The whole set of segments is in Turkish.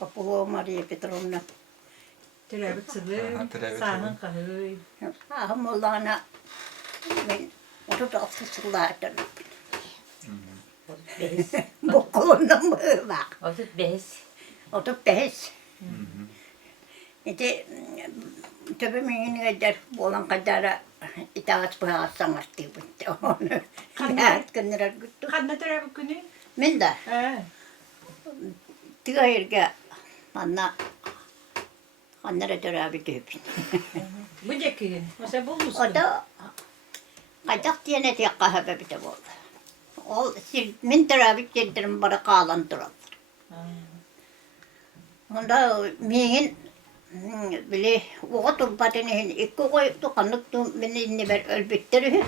Popova Maria Petrovna. Türevit sıvı, Türevit sahın kahıy. Ahım olana ben 36 yıllardır. Beş. Bu kolundan mı bak? 35. 35. İşte tübümün eder olan kadar itaat bıraksan artık bitti onu. Her günler güttü. Kanna türevit günü? Ben de He. tıgayırga anna anlara dörabi tübün. Bu cekin. Mesela bu musun? O da kaçak diye ne diye kahve bir de oldu. O min dörabi geldirim bana kalan durar. Onda menin bile o turbatını iki koyup kanıktım beni ne ber ölbüttürü.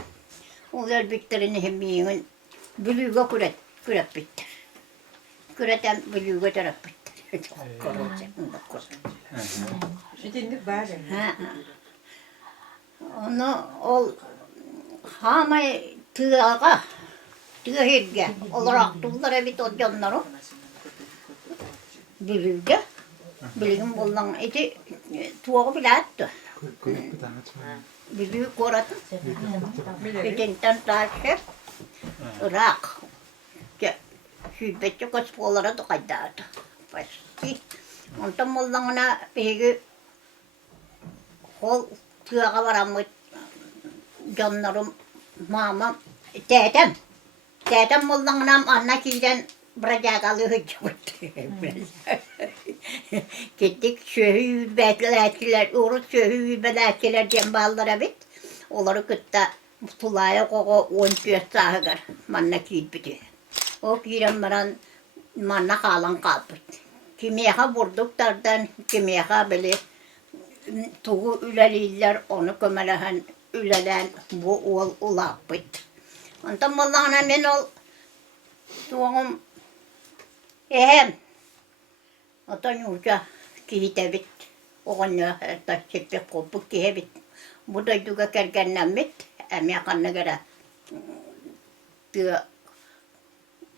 O ölbüttürünü hem menin bülüge kuret bitter. Kuretten bülüge taraf bitter. Çok korunca onda korun. Şimdi bari. Onu ol hamay tığa hirge olarak tullara bit o canları bülüge. Bilgim bollan eti tuğu bile attı. Bülüge koratı. Etinten taşı Irak. Hübbetçi koçpolara da kaydardı. Başki. Ondan bollanına peki kol tığa varamı canlarım mamam dedem. Dedem bollanına anna kiden bıracakalı hıcıbıttı. Gittik şöhü beklettiler, urut şöhü beklettiler cemballara bit. Onları kıtta tulaya koku 14 sahıgar manna kiyip o kiren baran manna kalan kalpıt. Kimiyeha vurduk dardan, kimiyeha böyle tuğu üleliler onu kömelehen ülelen bu ol ulapıt. Ondan Allah'ına men ol tuğum ehem. Otan yuca kihite bit. Oğanya hatta çepek kopuk kihe bit. Bu da yuga kerkenden bit. Emiye kanna göre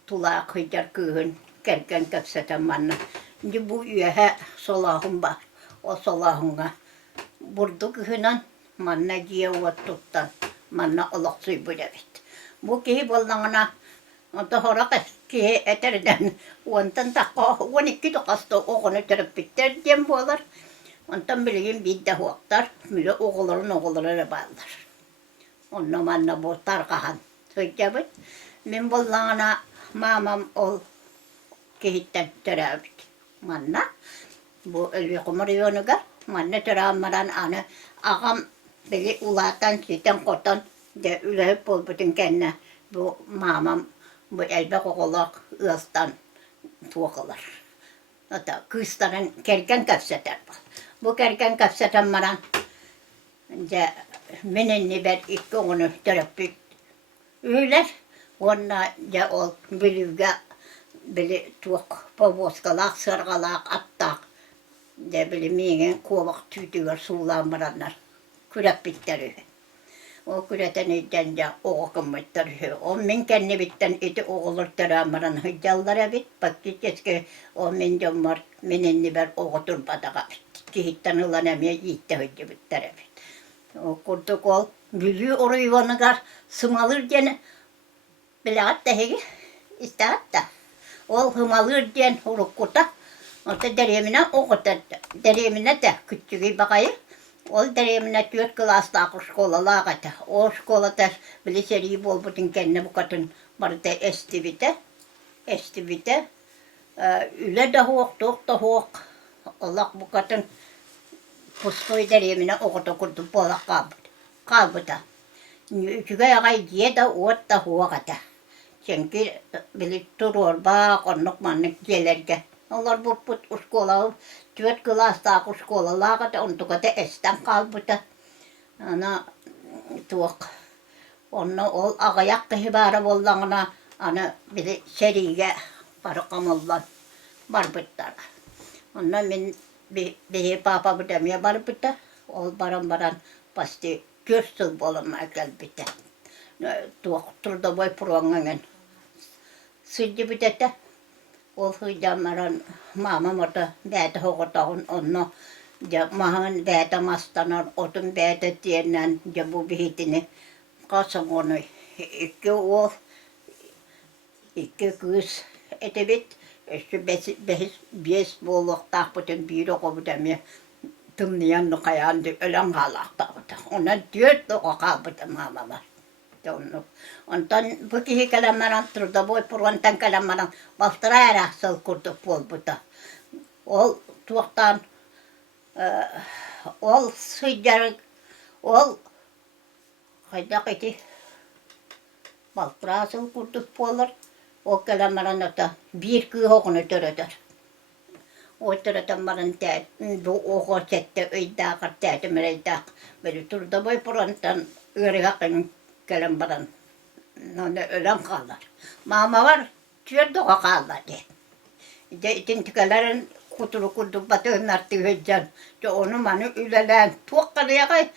tulağa kıycar kığın kerken kapsatan manna. Şimdi bu üyehe solahım var. O solahına vurdu kığınan manna giye ottuktan manna olak suyu böyle bit. Bu kihi bollanına Anta horak ki eterden ondan takka 12 tokasta oğunu terip bitter diyen bolar. Ondan bileyim bir de huaktar müle oğulları bağlar. Ondan manna bu tarkahan. Söyleyeceğim. Min bollana mamam ol kihitten terabit. Manna bu ölü kumarıyornuga manna teramaran anı ağam bili ulatan siten kotan de ülehip bol bütün kenne bu mamam bu elbe kokulak ıastan tuğalar. Hatta kızların kerken kapsatar bu. Bu kerken kapsatan maran de menenni ber iki onu terapik öyler. Ona de ol bilüge bili tuğak pavoskalak sargalak attak de bili miğen kovak tütüver suğlan maranlar. Kürep bitteri. O küreten eden de oğukumuttur. O min kendi bitten eti oğulur teramaran hıcallara bit. Bak keske o min jomar menenni ber oğutur badaga bit. Kihitten ulan emye yitte hıcı bittere bit. O kurduk ol bülü oruyuvanı gar sımalır gene. Bilaat da hegi istaat da. Ol hımalır gen hurukkuta. Ota deremine oğutar. Deremine de küçüğü bakayım. Ol deremine 4 klasta şkola lağata. O şkolada bile seri bol bütün kendine bu kadın barda estivite. Estivite. Üle de hoğuk, doğuk da hoğuk. Allah bu kadın pustoy deremine oğuta kurdu bola kalbıda. Çünkü yağay diye de oğut da hoğata. Çünkü bile durur bak onluk manlık gelerge. Onlar bu şkola 4 klasta şkola lağata ontuğa da estem kalbıda. Ana tuğuk. Onu ol ağayak kıhibara bollağına ana bile seriye barıkamallan barbıttar. Ondan ben bir papa bu demeye barbıttar. Ol baran pasti görsül bolamak elbette. Tuğuk turda boy purvangan. Sıcı bitete. ol hıcamaran mamam orada bäde hoğutağın onu ja mahan bäde mastanan otun bäde dienen ja bu bihitini kasam onu iki ol iki kız etebit işte beş bolluk tahputun bir okumudan tımlayan no kayandı ölen kalakta ona dört o kalbıdı mamama onu ondan bu ki kalamaran turda boy purvantan kalamaran baltıra eraksal kurdu polbuda ol tuğtan ol sıcar ol hayda kiti baltıra asıl kurdu polur o kalamaran da bir kı hokunu töröder o töröden baran tät bu oho sette öydä kartäätä mereitä böyle turda boy purvantan yöri hakkın kalamaran no ne ölen kallar mama var tüyer doğa kallar de itintikalerin kutulu kurdu batığınartı hüccan de onu manı ülelen tuokkalıya kay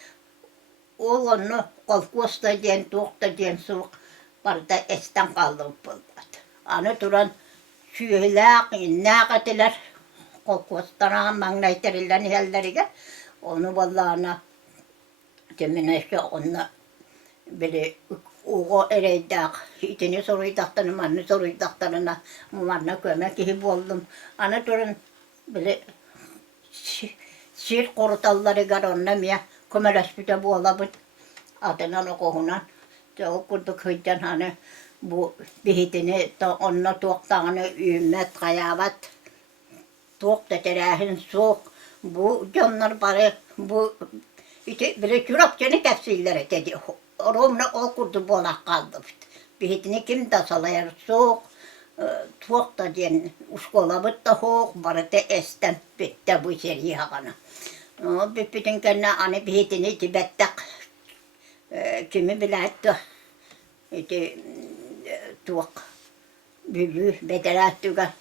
oğlunu kolkuosta diyen tuokta diyen suuk parta esten kaldım pıldat anı duran süylääk innääkatiler kolkuostana magnayterillen hellerige onu vallana temine işte onna bile oğo ereydaq itini soruydaqtanı manı soruydaqtanına manna kömek gibi oldum ana durun bile sir korutalları gar onna miya kömeleşpite bu olabın adınan o kohunan te o kurduk hıccan hani bu bihitini to onna tuoktağını ümmet kayavat tuokta terähin soğuk bu canlar bari bu iti bile çurapçını kessiller dedi Romna ol kurdu bolak kaldı. Bihitini kim tasalayar soğuk tuokta diyen uskolabıt da hoğuk barıte esten bitte bu seri hakana. Bipitin kenne ani bihitini tibettek kimi biletti iti tuok bülü bedelättüga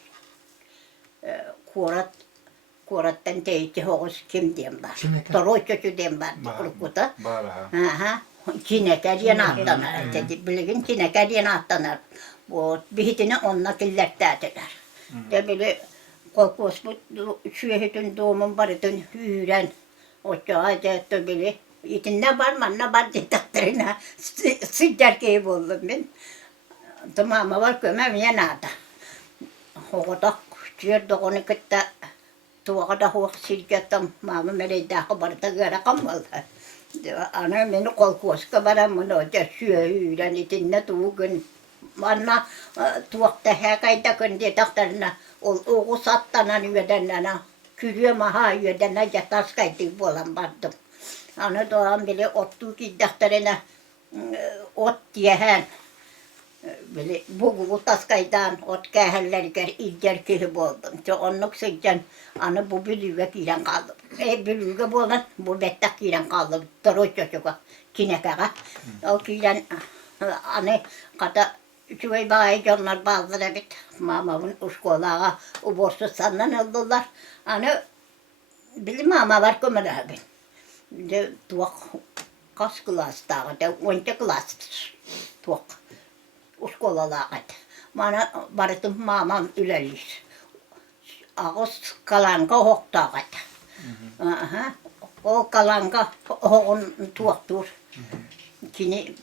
kuorattan teitti hoğus kim diyen var. Toroitçoçu diyen var. Urkuta. Aha. Çineke diyen attanlar. Bilgin çineke diyen attanlar. Bu bihitini onna killerttätiler. De bile kolkuos bu süehitün doğumun barıtın hüyren. Oça ajattı bile. İtinne var manna var diktatörüne. Sıcak gibi oldum ben. Tamam var kömem yanada. Hoğudak tüyer doğunu kıtta. Tuğada hoğuk sirkettim. Mama mereydağ barıta göre kalmalı. Ana beni kolkuoska baran bunu oca süehüyren itinne tuğun. Manna tuokta häkäitä kun te tahtarina ogu sattana yödennä kylä maha yödennä ja taskaitin puolan pattu. Ana toan bile ottukin tahtarina ottiehen bile bugu taskaitaan ot kähällerker iljerkihi boldum. Se onnoksen ana bu bylüge kiiren kaldı. Ei bylüge bolan bu vettä kiiren kaldı. Torotjo joka kinekäga. O kiiren ana kata Şuay bağırıyorlar bazıları bit. Mamamın uskolağa uborsuz sandan oldular. Hani bilim mama var kömür abi. De tuok kas klas dağı de 10 klas tuok uskolağa kat. Mana barıtım mamam üleliş. Ağız kalanka hokta kat. Aha. O kalanka on tuoktur. Kini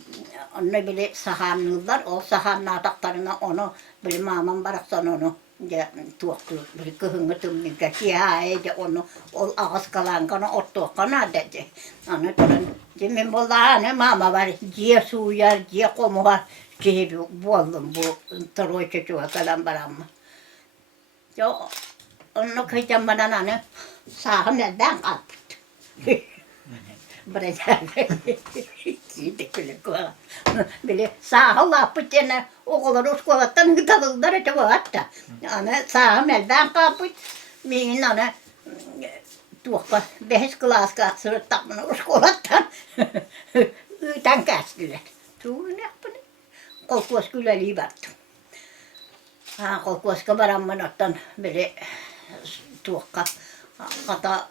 onu bile sahanlılar, o sahanlı adaklarına onu bile mamam baraksan onu ya tuoktu bile kıhıngı tümlüge kiyaye onu ol ağız kalankana ot tuokkana dedi. Onu turan demin bolla ne mama var ciye suyar ciye komu var ciye bollum bu toroyça çuva kalan baramma. Yo onu kıyacağım bana ne saham elden kalptı. Siitä kyllä kuolla. Bile saa lapputena okolar uskolattan hıtalıllar et vaata. Ana saa meldan kaput. Mihin ana tuokka behes klaska sırttamana uskolattan. Ytän käskylet. Tuun näppänä. Kolkuos kyllä liivattu. Kolkuoska varamman ottan bile tuokka kata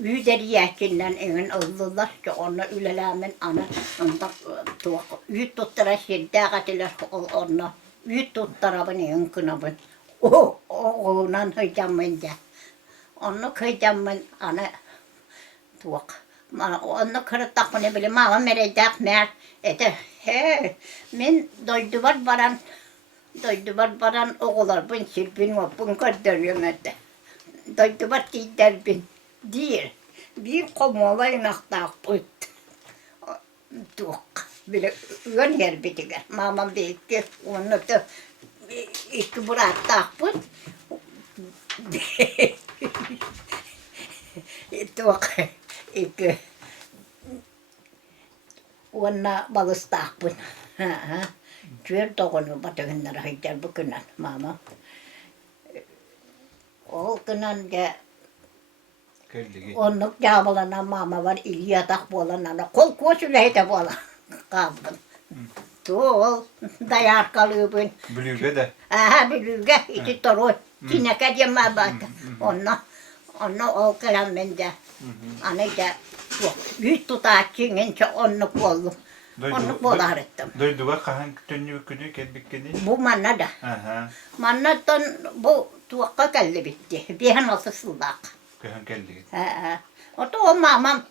Yhderiäkinnän en ollulla ja onna ylelämmen ana anta tuo yhtuttara sieltä katilla onna yhtuttaravan enkunavan oğlunan hıycamın da. Onu hıycamın ana tuğuk. Onu kırıttak mı ne bileyim ama merecek mer. He, men doyduvar baran oğullar bun sirpin o bun gönderiyorum ete. Doyduvar gider bin. Değil. Bir komolayın aktak buyut. Tuğuk. Bile ön yer bitiger. Mamam deyip ki onu da iki burak tak buyut. Tuğuk. İki. Onna balıstak buyut. Tüyer doğunu batığınlara hıyder bu günden mamam. O günden de Kelligi. onluk yağmalanan mama var, ili yatak bolanana, kol koşuyla de bolan kaldım. Tuğul, dayar kalıbın. Bülüge de. Aha, bilüge, iti toru, kineke diyemem batı. Onna o kalan bende. Anne de, yüz tutaçının onluk oldum. Onluk bolar ettim. Doyduva kahan tönü küdü kelbikkeni. Bu manna da. Aha. Mannadan bu tuğakka geldi bitti. Bir an olsa sıldak. Kahan kelligi. O da mamam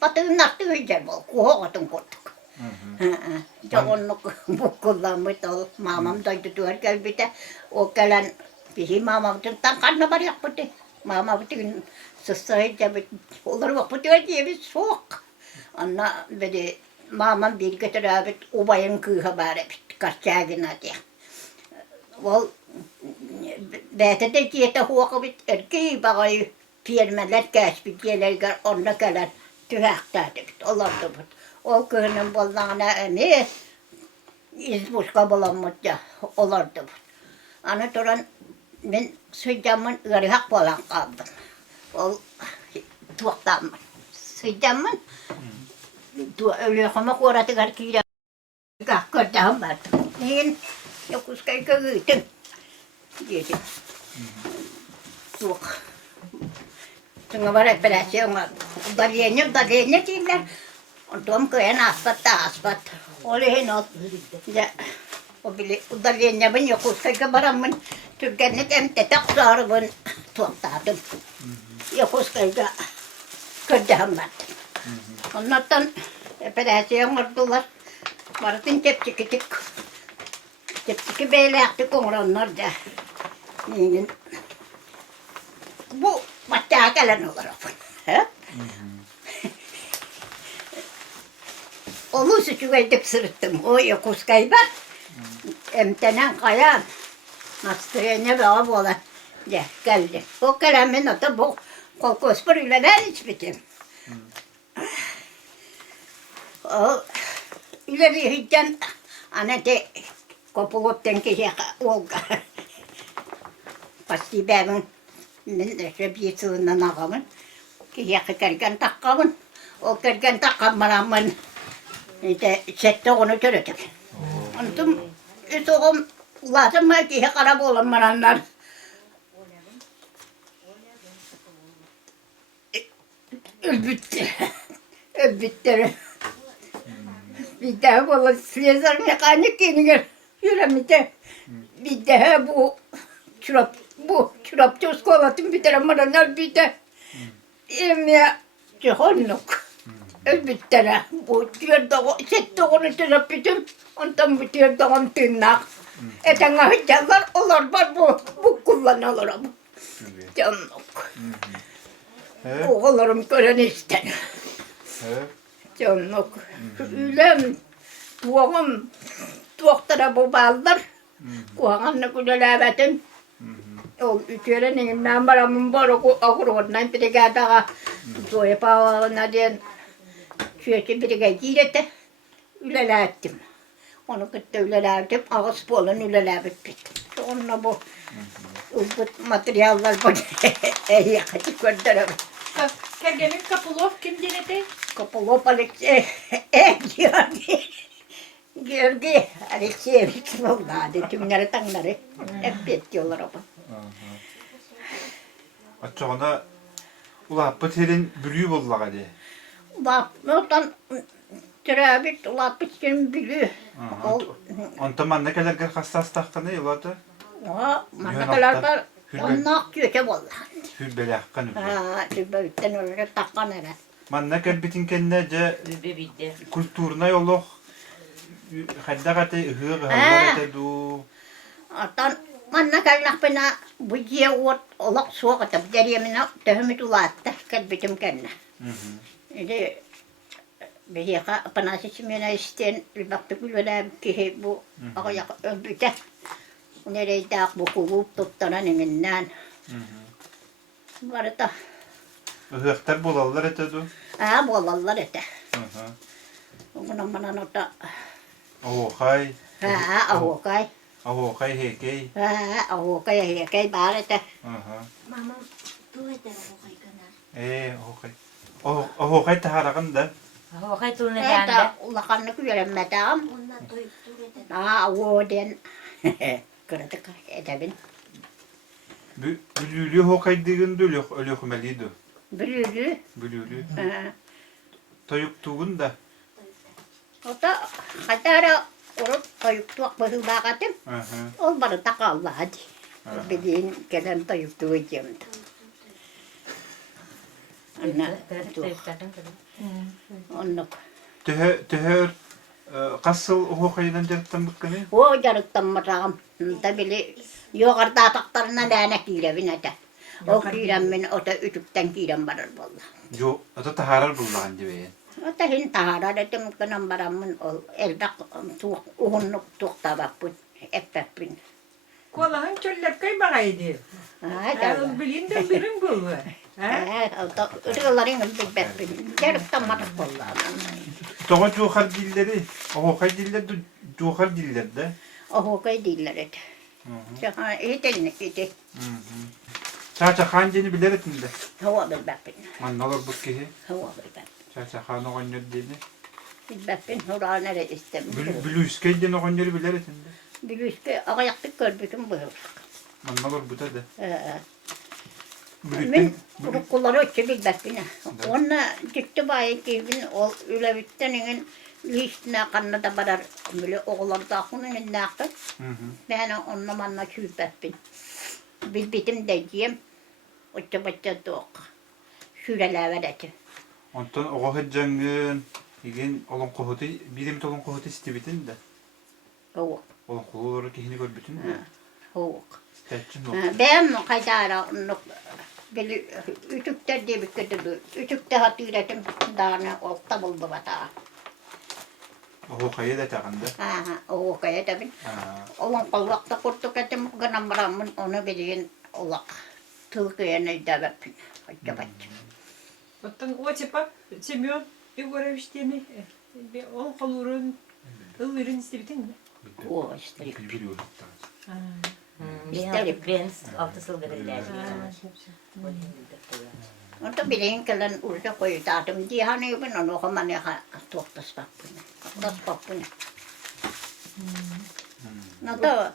patın nattı hıycer bol. Kuhoğatın koyduk. Ja onnuk bu kullanmış ol. Mamam doydu tuğer gel bir de. O gelen bizi mamam tıntan kanna var yapmadı. Mamam bütün sısayınca olur bak bu tuğer diye bir soğuk. Anna böyle mamam bir götür abi ubayın kıyha bari bitti. Kaçağına diye. Ol bete de diyete huoka bit erkeği bağayı piermeler käsbit gelerger onna gelen tühähtäätik olardımut. O köyünün bollarına emi izbuska bolamut ja olardımut. Ana turan men süydämmin yrihak bolan kaldım. Ol tuoktaamman. Süydämmin tuo ölyöhama kuoratigar kiira kahkörtähän vartum. Niin jokuskai köytyn. Diyecek. Tuok. Tengah barat berhasil nggak. Darinya cilar. Untuk kaya aspat. Oleh not. Ya. O bili darinya banyak kusai ke barang Tükenlik em tetak sarı tuok tadım. Ya kusai ke kerjahan. Ondan berhasil ngordular. Baratin cep-cekicik. Cep-cekicik belakti kongronlar da. Niin. Bu macam kalian orang pun, Olu suçu edip sırıttım. O yokuş kayba. Emtenen kayan. Nasıl bağ bolan. Ya geldi. O kalamin o da bu kokos pırılalar hiç bitim. O ileri hiccan ana de kopulupten kişi olga. Pasti ben de bir sığından ağamın. Kişi kerken takkamın. O kerken takkamın İşte sette onu törüdük. Ondan üstüm lazım mı ki karab olanmaranlar. Öbüttü. Bir daha bu Sezar mekanik yeniyor. Yürümüde. Bir daha bu çorap çoskolatın bir tane maranlar bir de. Emya cihonnuk. Elbette bu diğer dağı, set dağını tırap bitim, ondan bu diğer dağın tırnak. Etene hıcalar olur var bu kullanılır ama. Canlık. Oğullarım gören isten. Canlık. Ülem, tuğum, tuğuktara bu baldır. Kuğanlı gülebetim. O ütürenin ben baramın var o ağırından bir de geldi. Soya pahalına diyen. Şöyle bir de girete ülelettim. Onu kıtta ülelettim. Ağız bolun ülelettim. Onunla bu materyaller böyle yakacık gönderirim. Kergenin Kapılov kim dinledi? Kapılov Georgi Alexeyevich oldu. Tümleri tanları hep betiyorlar ama. Açığına ulapı terin bülüğü bollağa de. Oradan türabit ulapıçın biliyor. Ondan ne kadar hassas tahtını yıladı? Manakalarda Onnak köte vallahi. Hülbelakkan übü. Ha, tübötten olarak takkan ere. Manna kelbitin kennece Übe bildi. kulturuna yolok. Hadda kate hığı hallar ete du. Atan manna kalnak bana bu diye ot olak soğuk atıp deriyemine töhümüt ulattı kalbitim kenne. İşte bir yaka panası çimene isteyen bir baktı gülüne ki bu ayak öbüte. Nereye dağ bu kulup tuttanan eminden. Var da Hıhtar bolallar ete du. ha bolallar ete. Onun bana nota Ahohay. ha ahokay. Ahohay hekey. Ha ahokay hekay barete. Mama, tuh itu aku kayak kena. Ahohay. Ahohay taharakan da. Hokay tulun Eta edende. ulakanlık yürümetam. Ona tuh itu. Ha o den. Kırdık edebin. Bülülü hokay digin de ölüyor meliydi. Bülülü. Bülülü. Ha. Toyuk tuğun da. O da kadara orup koyup tuak bahı bakatım. Ol bana takallı hadi. Bildiğin gelen koyup tuğacağım da. Anna tuğ. Onluk. Töhör kasıl hokaydan jarttan bıkkını. O yarıktan mırağım. Da bile yukarıda taktarına lanet giyle binete. O kiiremin o da ütükten kiirem varır valla. Jo, ata taharar bullahan diye. O da hin tahara dedim kanam baramın ol. Elbak tuğ uhunnuk tuğtabapın. Eppepin. Kolahan çöllep kay bakaydı. Ha da. Bilinden birin bu. O da ırgıların eppepin. Yarıktan marır valla. Toğa johar dilleri, hokay diller de johar diller de. O hokay değiller et. Çaha eteline gidi. Çaça hanceni biler etinde. Hava bilbepin. Man olur bu ki. Hava bilbepin. Çaça han o gönül dedi. Bilbepin hura nere istemir. Bülüskeyden o gönül biler etinde. Bilüske ayaktık görbüküm bu. Man olur bu da. Men Bülütten kurukkulları ötçe bilbepine. Ona ciddi bayi kibin ol ülevitten ingen listine kanna da barar. Böyle oğlar da hunun inne akı. Ben onunla manna çübepin. Bilbitim de diyem. Ötçe bacca doğuk. Şüreler vereti. ondan o hecengin igen olun kohutu birim olun kohutu istibitin de. Hoğuk. Olun kohuları kihini gör bütün de. Hoğuk. Tetçin o. Ben kaydara böyle ütükler diye bir kötü. Ütükte hatırladım. Daha ne olta buldu vata. O hokayı da takanda. O kaya tabi. Olan kalvakta kurtuk etim ganam ramın onu bilin olak. Tılkıya da bepin. Acaba. Otan o çepa Semyon bir göreviştiğini on kalurun ıvırın istebitin mi? O işte. Biliyorum. Ben altı sıl verirler. O da bilin kalan urda koyu tadım diye hani ben onu kamane ha tuhtas papune. Tas papune. Nada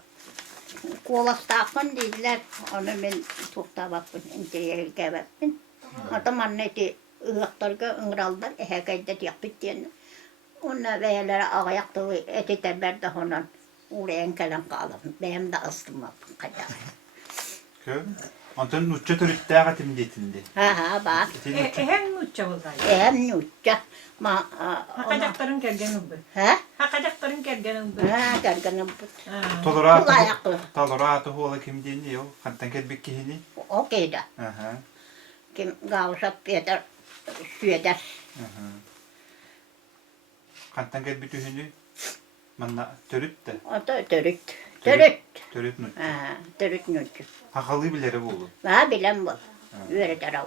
kolas takın dediler. Onu ben tuhta papune. İnceye gebepin. Ata manneti ıhaktarga ıngrallar. Ehekayda yapıt diyen. Ona veyeler ağayakta eti terberde honan. Uğrayan kalan kalım. Benim de aslım yapın kadar. Kö. Ondan nuçça törüttää timdetindi. Ha bak. Hem nutça oldu. Hem nutça. Ma Hakacakların kergenin bu. ha? Hakacakların kergenin bu. Ha garganım bu. Tolerato. Ayaklı. Tolerato huola kim diye yo. Kantan kelbek kihini. Okey da. Kim gavşap yeter. Süeder. Kantan kelbek tühünü. Manna törüt de. O da törüt. Törüt. Törüt nuçça. Ha, törüt nutça. Hakalı bileri bulu. Ha bilen bu. Öyle tarav.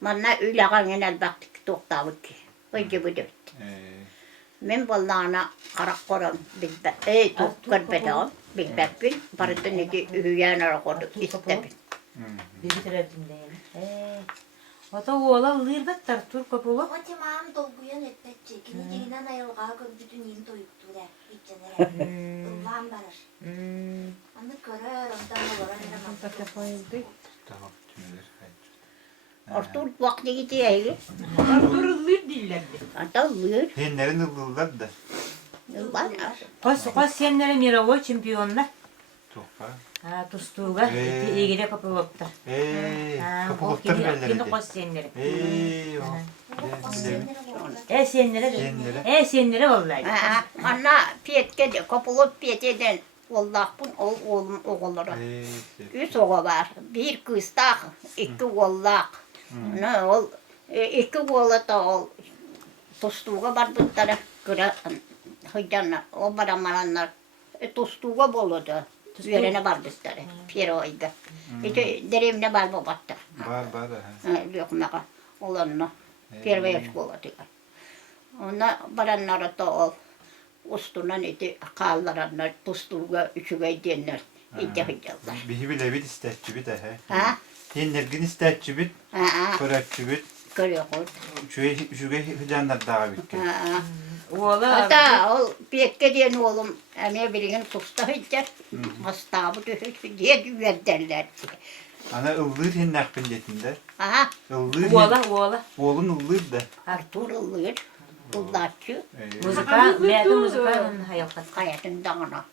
Manna ülagan genel baktık toktavuk ki. Öyle bu dört. Men ballana karak koran bilbe. Tukkar bedağım. Bilbepin. Paratın eti üyana kodu istepin. Bir tarafındayım. O da oğlan lirbat tartur kapılı. O tamam dolguyan etpetçi. Kini jiginan ayılga kır bütün yeni toyuktu da. İçenere. Ilvan barır. Anı körör ondan oğlan. Tamam tümler. Artur vakti gidiyor. Tartur lir dillerdi. Ata lır. Henlerin ıldıllar da. Yıllar. Kos senlere mira o çempiyonlar. Tuğpa. Ha, tustuğuga ilgili kapı oluptur. Kapılıktır belleri Kini de. koş senleri. O. O Bilelim. senlere oldu. Senlere de. Senlere. Senlere vallahi. Anna piyetke de kopulup piyeteden Allah bun oğlum oğulları. Üç oğul var. Bir kız da, iki oğlak. Ne ol? İki oğlu da ol. Tostuğa var bunlara kıra hıcanlar. O baramaranlar. Tostuğa boludu. Verene var bunlara. Piroyda. İşte derevne var babatta. Var. Yok maka olanla. Первая школа diyor. Ona baranlara da ol. Ustundan eti kallarlar. Tostuğa üçüge denler. İdde hıcanlar. Bihi bile bir istetçi bir de he. Ha? Yenirgin istetçi bir. Körekçi bir. Görüyor musun? Şuge hıcanlar daha büyük. Oğla. Hatta o piyetke diyen oğlum emeğe bilgin tusta hıcar. Hasta bu dühüç diye düver derler. Ana ıllır hin nakbindetinde. Aha, Illır Oğla. Oğlun ıllır da. Artur ılır. Kullatçı. Muzika, meyde muzika hayalkat. Hayatın dağına.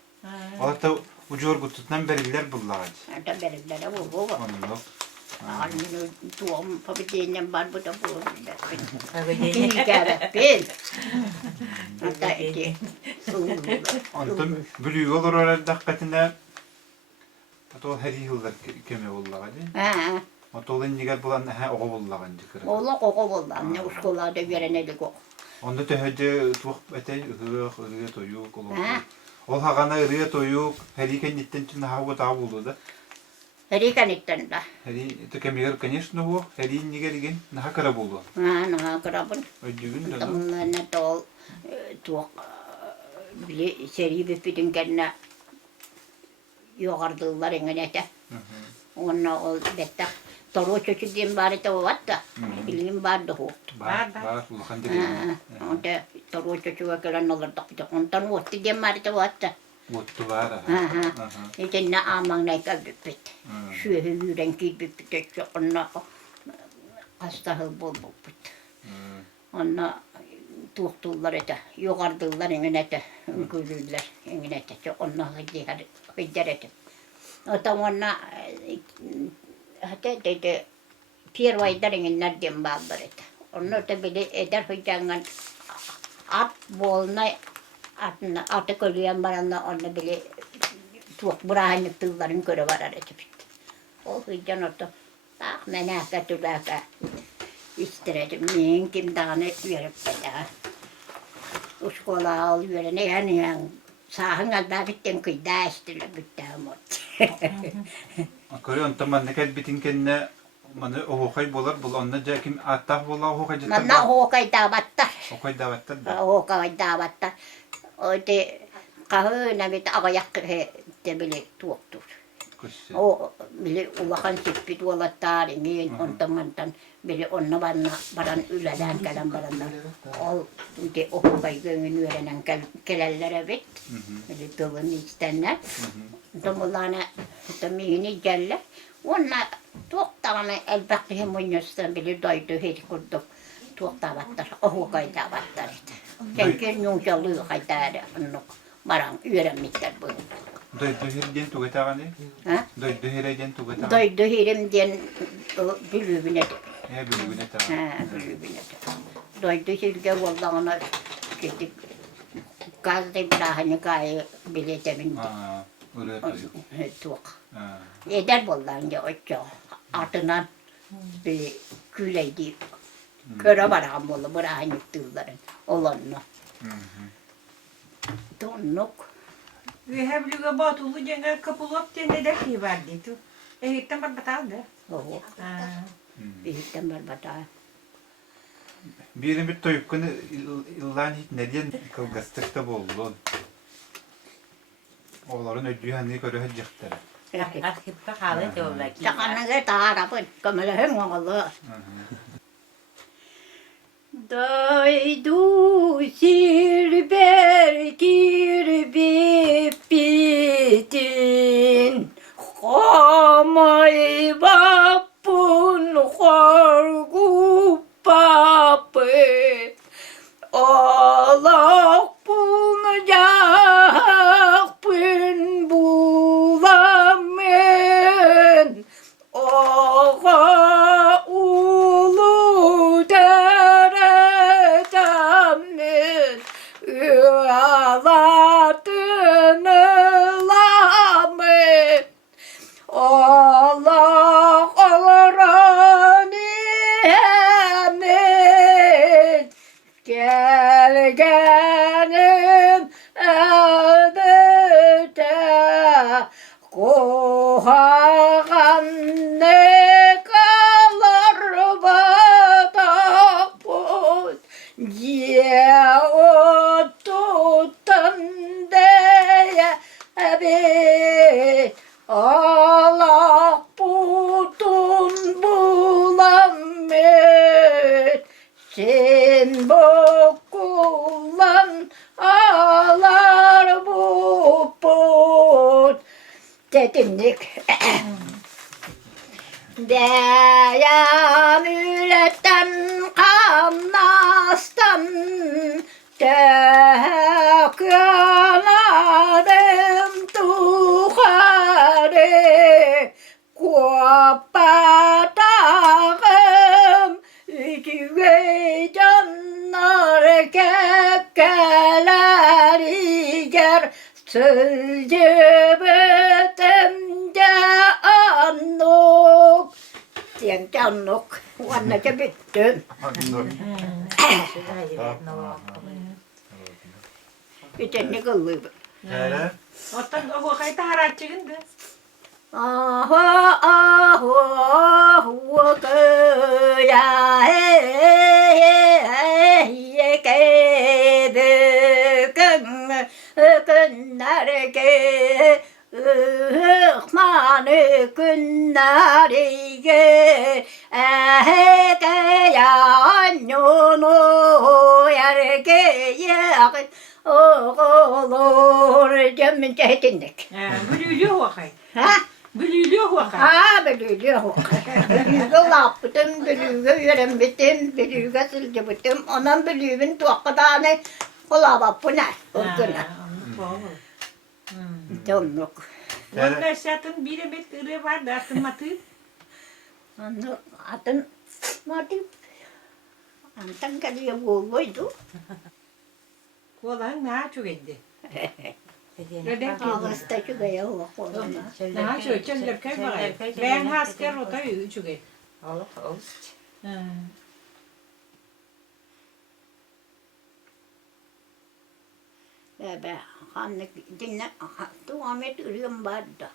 Orta ucur kututundan beriler bullağacı. Hatta benimlere bu. Onu. Anını tuğum pabideğinden var bu da bu. Tabii. İyi gel ben. Hatta eti. Ondan bülüğü olur orada hakikatinde. Hatta her yıllar köme bullağacı. Ha, Hatta olun nigar bulan ha oğu bullağacı kırı. oğla koku buldu. Ne uskolarda verenelik o. Onda tehece tuğuk ete ırıya toyuk olur. Ha. Ol hagana ırıya toyuk. Her iken nitten tüm hava tağı buldu da. Herikan itten da. Heri это камера, конечно, во. Heri nigar igen naha kara buldu. Ha, krabın. Ödüğün de. Tamlarına tol tuğ bile seri bipidin kendine yoğardılar engene. Ona ol betta. Toru çocuğu diyeyim bari de o var da. Bilgim vardı o. Var. Ulakan diri. Onda toru çocuğu gelen olur da. Ondan o diyeyim bari de o var da. Mutlu var. İşte ne aman ne kalbi bit. Şu yüren ki bit. Ona hasta bol bit. Ona tuğtular ete, yoğardılar engene de, önkürürler engene de, ona hıcar ete. O da ona, hatta dedi, pirvaylar engeller dem bağlar ete. Onu da bile eder hıcangan at bolna, atı kölüyen baranda onu bile tuğ bırahanlıktıların körü var ete bitti. O hıcan orada, tak menaka tülaka. İstedim, men kim dağını verip bana. Uskola al verene yani sahın alba bitten kıyda istile bitten mot. Akırı ondan ne kadar bitin kendine mana oğukay bolar bul ondan jakim attah bolar oğukay jatar. Manna hokay davattar. Oğukay davattar da. Hokay davattar. O de kahına bit agayak de bile tuoktur. Kusse. O bile ulakan sipit olattar ingin ontamantan bile onna banna baran üleden gelen baranlar. Ol de hokay gönün verenen kelellere bit. Bile tövün istenler. Tomulana tomini gelle. Onna tuoktavana elbette hemunyosta bile doydu hedi kurduk. Tuoktavattар, hokay davattar. Kenken yuncalığı haydare annuk. Baran üremitler bu. Doydu hirden tuğetağını. Ha? Doydu hirden tuğetağını. Doydu hirimden bülübüne de. Ne bülüğüne tağı. Ha, bülübüne de. Doydu hirge vallağına gittik. Gazdı bırahını gayı biletemin. Aa, öyle toyuk. Tuğ. Ha. Eder vallağınca oço. Atından bir küleydi. Köre varan bolu bırahını tığların. Olanla. Donnuk. Ve hevlüge batulu cengar kapılıp diye ne der ki var diye. Ehitten bak batal da. Oho. Büyükten berbata. Birin bir toyukunu illan hiç neden kılgastıkta boldu. Oğların ödüğü hani göre hıcıktır. Akıpta halı da ola ki. Çakanına tarafın. Kömele hem oğlu. Daydu silber kirbi bitin. Kamay bapun korgu papı. Olak bulacak pın bula. kohagan ne kalır badakut ye o tutan deye ebit Allah putun bulamit sen bokulan ağlar bu put tetinlik Değer üreten kanastan Tökünadım tuharı Kuapatağım Ütüge canlar kekkeler yer Sözcü bütümce annuk Tiếng annuk Wanna ke bütün Bütün ne kılıyor Hele. Ottan o kayta harat çıkındı. Aho aho aho ya he he ke de günler ke ıhmanı günler ke ke ya nyonu yer ke yak oğlur cemin cehdindik. Bülülüyor vakay. Ha? Bülülüyor vakay. Ha belüğü belüğü laptım belüğü yürümbütüm belüğü silcibütüm onun belüğün tuğkadanı kulağıma bu ne? Orguna. Donluk. Onlar satın bir emet ırı vardı atın matı. Onu adın maddi antan kaliye boğuydu. Kolan ne çok etti. Neden ki? Ağızda şu gaya o koluna. Ne çok çöller kay var. Ben hasker otayı çok etti. Allah olsun. Bebe hanne dinle tu amet ürüm vardı.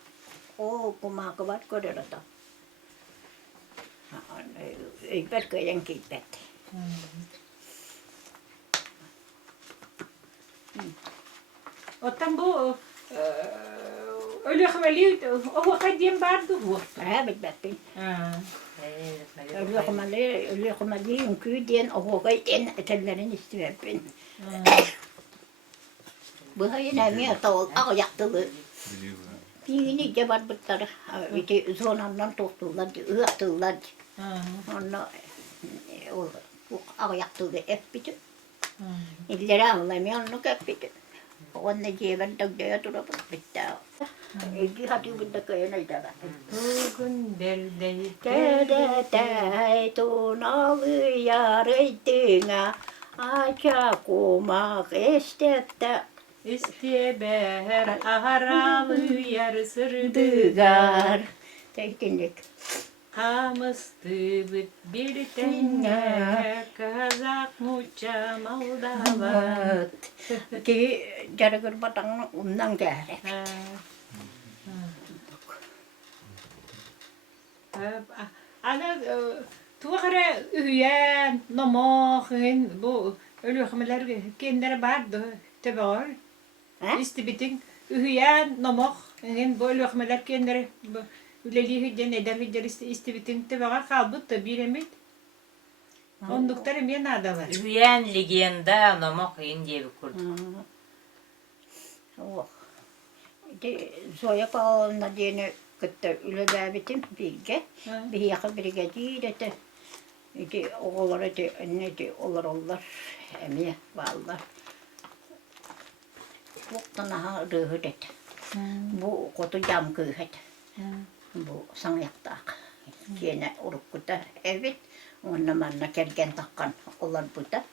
O kuma kabat kodurata. İpet koyan kipet. Ottan bu ölü xameli o vakay diyem vardı bu. Ha bitbettin. Ölü kumali yünkü diyen o gayten etellerin istifepin. Bu hayın emiye tavul ağ yaktılı. Birini cebat bıtları. İti zonandan tohtular, ıhtılar. Onu ağ yaktılı hep bitim. İlleri anlamıyor onu hep bitim. Onu cebat dağdaya durup bitti. İlgi hadi bunda kayana da. Bugün derde Kere tunalı yarıydığına aça kumak istette İsteber aharalı yer sırdıgar. dıgar. Tekinlik. Kamıstı bir tenge kazak muça Moldava. Ki jaragır batang undan gerek. Ana tuğara üyen nomoğun bu ölü xameler kendileri vardı tabar. İstibitin üyen nomoğun bu ölü xameler kendileri üleli hücce eder hücce istibitin tabar kalbut da bir emit. Onduklar emiye nada var. Üyen legenda namak diye bir kurt. Oh. Zoya paolna diyene kıtta üle davetim bilge. Bir yakın bir gece de İdi oğulları de ne de olur emiye vallahi. Buktan ha rıhı det. Bu kotu cam kıhıt. Bu sanyaktak. Yine urukkuta evet. Onna manna kergen takkan olur buta.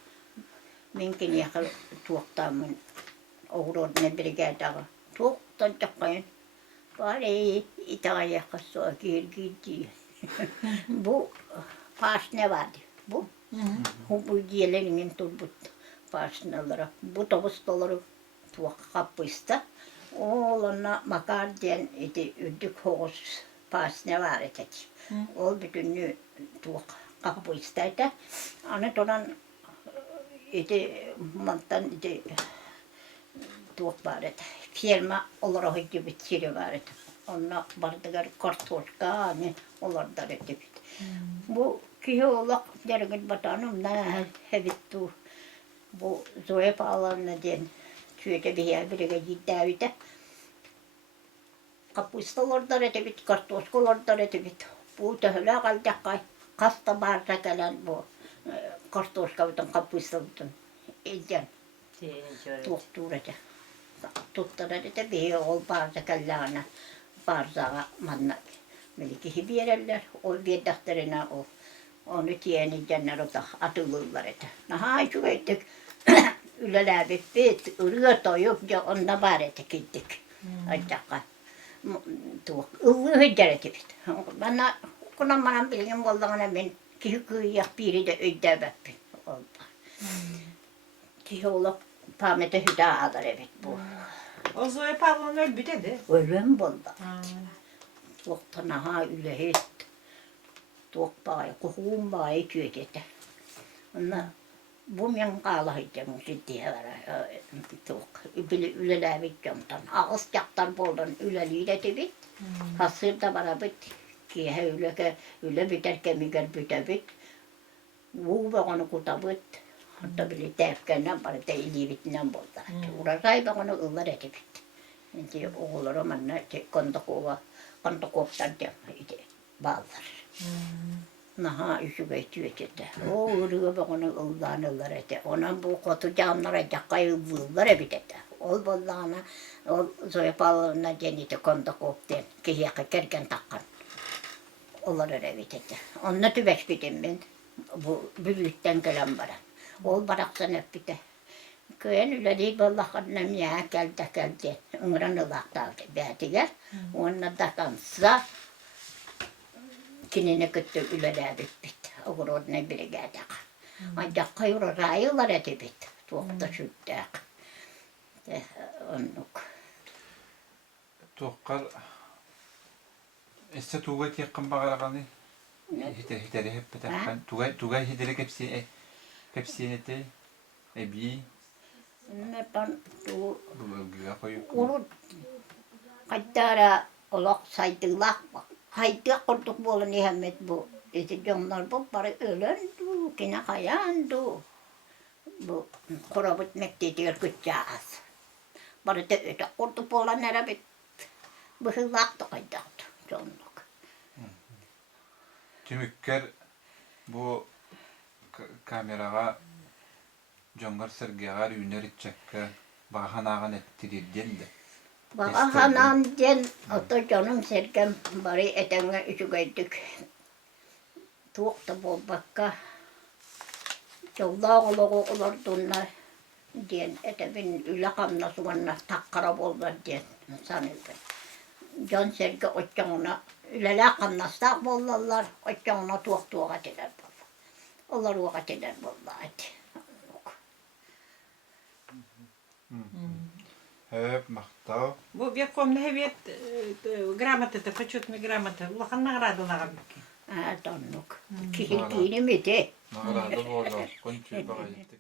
Minkin yakal tuoktamın oğurun ne brigadaga. Tuoktan takkan. Bari itağa yakası o girgidi. Bu pas ne vardı? Bu. Bu diyelerinin turbut pasnaları. Bu tavusları tuak kapısta. Oğluna makar diyen idi üddük hoğuz pasine var etek. Ol bütünlü tuğ kapı isteydi. Anı donan idi mantan idi tuğ var etek. Firma olarak gibi çiri var etek. Ona bardıgar kartoşka ne olar da etek. Bu ki olak dergin batanım ne hevittu. Bu zoya pahalarına diyen tüyete bir yer birine gitti. Kapustalar etibit, kartoşkalar etibit. Bu töhülä kalacak kasta barsa gelen bu kartoşkalıdan kapustalıdan. Edeceğim tuğturacak. Tuttular ete bir ol barsa gelene barsağa manna. Meliki hibiyereller, o bir dahterine o. Onu tiyeneceğler o da atılırlar ete. Naha şu ettik. Üleler bit, ırıyor toyuk ya onda bar ete gittik. Acaka. Tuo ıvı deretibit. Bana kunamanam bilgim olduğuna ben kıyıyak biri de ödebeppi. Kiyola pamete hüda adar evet bu. O Zoya Pavlov'un ölbü dedi. Ölüm buldu. Tuoktana ha üle het. Tuok baay kuhun baay köytete. Ona bu men kaalahitjan sitten vara tuok yle vitjamtan. Ağız jaktan poldan yle liitetivit. Hassirta varabit. Kiehe yle biterke mikä pytävit. Vuuvakonu kutavit. Mutta bili tärkeänä pari te ilivitnän polta. Ura saivakonu ullaretivit. Enti oğulları manna te kontokuoptan ja ite vallar. Naha ysyvei työtetä. Ruovakonu ullaan ete. Onan bu kotu jamnara jakkai vullare pitetään. Olvollaana Zoja Pallona niitä kontokuoptien kihiakka kerken takkan. Olları revitete. Onna tyväks pitemmin. Bu byllytten kölämbara. Ol baraksan öppite. Köyän yle liipollahan nämä jää kältä. Ungran ulahtalta päätiä. Onna da kanssa. Kini ne köttö yle lävippit. Ogurot ne bilgää taka. On jakka juuri raajalla retipit. Tuokta syttää. Onnuk. Tuokkar esse tuuga tiekkan bagaraqani hiteri heppetakkan tuuga hiteri kepsiinete ebi Nepan tuu bulgiga koyu urut kattara olak saytılak. Haytı kortuk bolun ihemmet bu. İşte jonlar bu bari ölen du kina kayan du. Bu korabut mektitir kütçağız. Bari te öte kortuk bolan nerabit. Bu hılak da kaydaktı jonluk. tümükker bu kameraga jongar sergegar üner itchekka bahanağan ettirirden de Bana hanan den oto canım serkem bari etenge üçügeydik. Tuokta bolbakka. Çoğla olur tunna den etebin ülakamna suvanna takkara bollar den sanıldı. Can serge otçağına ülakamnasta bollarlar otçağına tuoktuğa eder bollar. Onlar uğat eder bollar. hep maqtav Bu bir komne heviyet gramatete, почетный грамота. Улахан наградаларга бикки. Tonnuk. Kihilkiini mite. nagaradı bollar konçu bagayettik